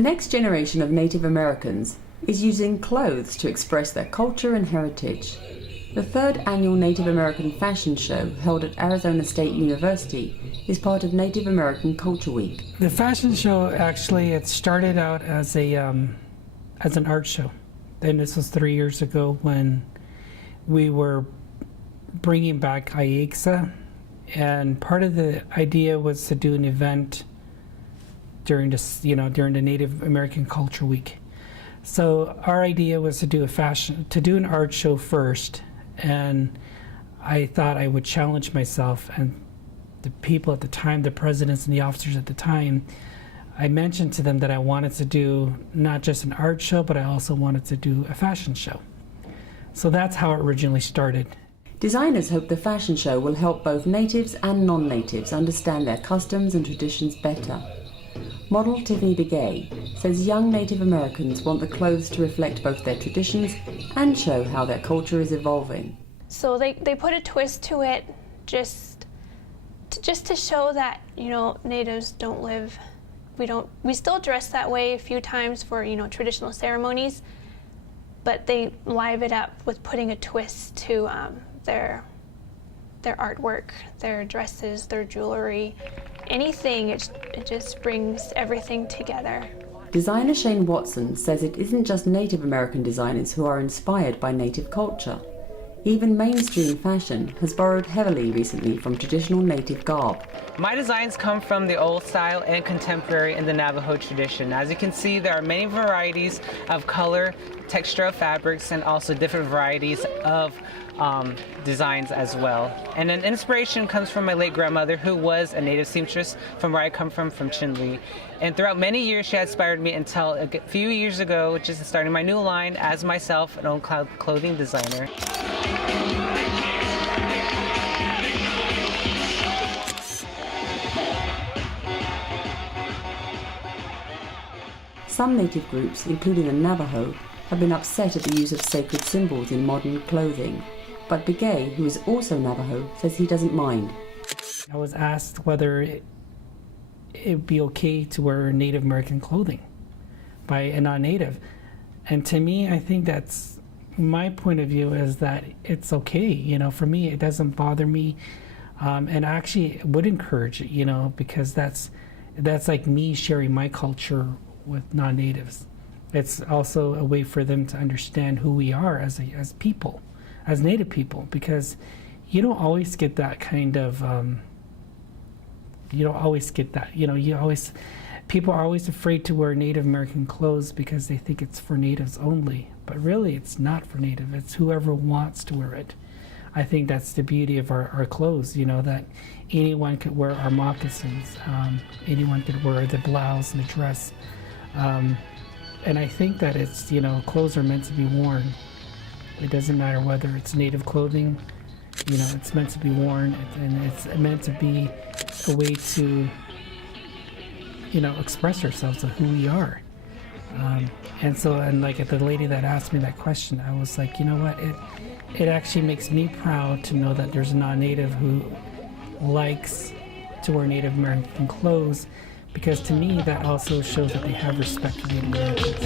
The next generation of Native Americans is using clothes to express their culture and heritage. The third annual Native American Fashion Show, held at Arizona State University, is part of Native American Culture Week. The fashion show, actually, it started out as an art show. And this was 3 years ago when we were bringing back Aigsa. And part of the idea was to do an event during this, during the Native American Culture Week. So our idea was to do an art show first. And I thought I would challenge myself and the people at the time, the presidents and the officers at the time. I mentioned to them that I wanted to do not just an art show, but I also wanted to do a fashion show. So that's how it originally started. Designers hope the fashion show will help both natives and non-natives understand their customs and traditions better. Model Tiffani Begay says young Native Americans want the clothes to reflect both their traditions and show how their culture is evolving. So they put a twist to it just to show that, natives don't live, we still dress that way a few times for, traditional ceremonies, but they live it up with putting a twist to their artwork, their dresses, their jewelry, anything. It just brings everything together. Designer Shayne Watson says it isn't just Native American designers who are inspired by Native culture. Even mainstream fashion has borrowed heavily recently from traditional Native garb. My designs come from the old style and contemporary in the Navajo tradition. As you can see, there are many varieties of color, texture of fabrics, and also different varieties of designs as well. And an inspiration comes from my late grandmother, who was a native seamstress from where I come from Chinle. And throughout many years, she inspired me until a few years ago, just starting my new line as myself, an own clothing designer. Some Native groups, including the Navajo, have been upset at the use of sacred symbols in modern clothing. But Begay, who is also Navajo, says he doesn't mind. I was asked whether it would be okay to wear Native American clothing by a non-Native. And to me, I think that's my point of view, is that it's okay. For me, it doesn't bother me. And I actually would encourage it, because that's like me sharing my culture with non-Natives. It's also a way for them to understand who we are as people, as Native people, because you don't always get that kind of, people are always afraid to wear Native American clothes because they think it's for Natives only, but really it's not for Native, it's whoever wants to wear it. I think that's the beauty of our clothes, that anyone could wear our moccasins, anyone could wear the blouse and the dress. And I think that it's, clothes are meant to be worn. It doesn't matter whether it's Native clothing, it's meant to be worn, and it's meant to be a way to, express ourselves of who we are. And like the lady that asked me that question, I was like, you know what, it actually makes me proud to know that there's a non-Native who likes to wear Native American clothes, because to me that also shows that they have respect for Native Americans.